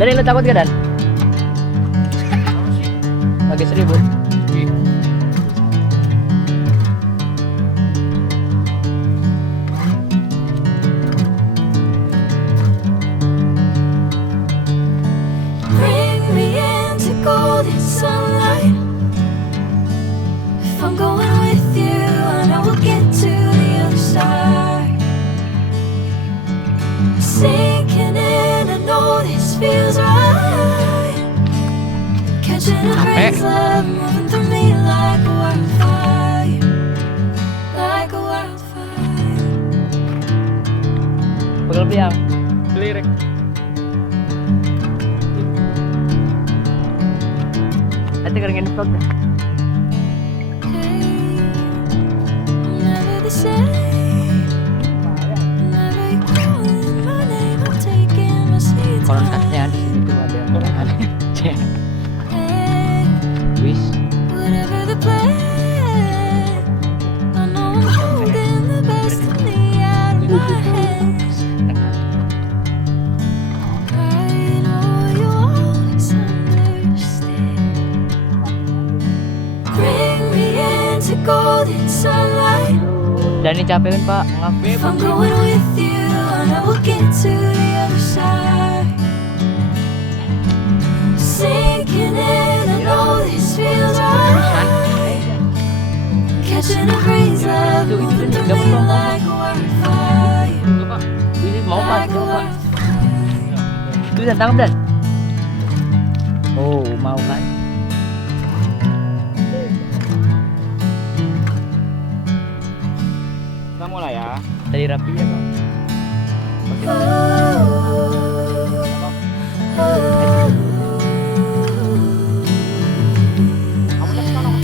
Dan lu takut gak Dan? Lagi 1000. Bring me into golden sunlight. If I'm going with you, I know we'll get to the other side. Sinking in, I know this feels right. Catching a breeze, love moving through me like a wildfire, like a wildfire. Pegel biang. Lirik. Nanti keringin vlog dah. Hey, never the same. Never you calling my name, I'm taking my seat. Konon katanya di sini tuh ada Hey, wis. whatever the plan, I know I'm holding the best of me out of my hands. I know you always understand. Bring me into golden sunlight. Dan ini capek kan Pak, maaf. If I'm going with you, I know we'll get to the other side. Sinking in, I know this feels right. Catching a breeze, love moving through me like a wildfire, Ini mau Pak, like a mau Pak. wildfire. Itu Dan tangkap Dan. Oh, mau kan? Kita mulai ya. Tadi rapi ya Pak. Kamu lihat sekarang.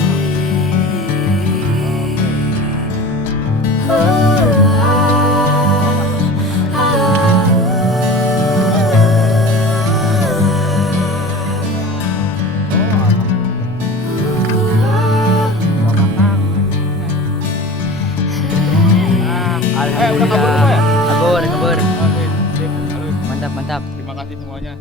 Alhamdulillah. Udah kabur semua ya? Kabur. Oke, sip. Halus. Mantap, mantap. Terima kasih semuanya.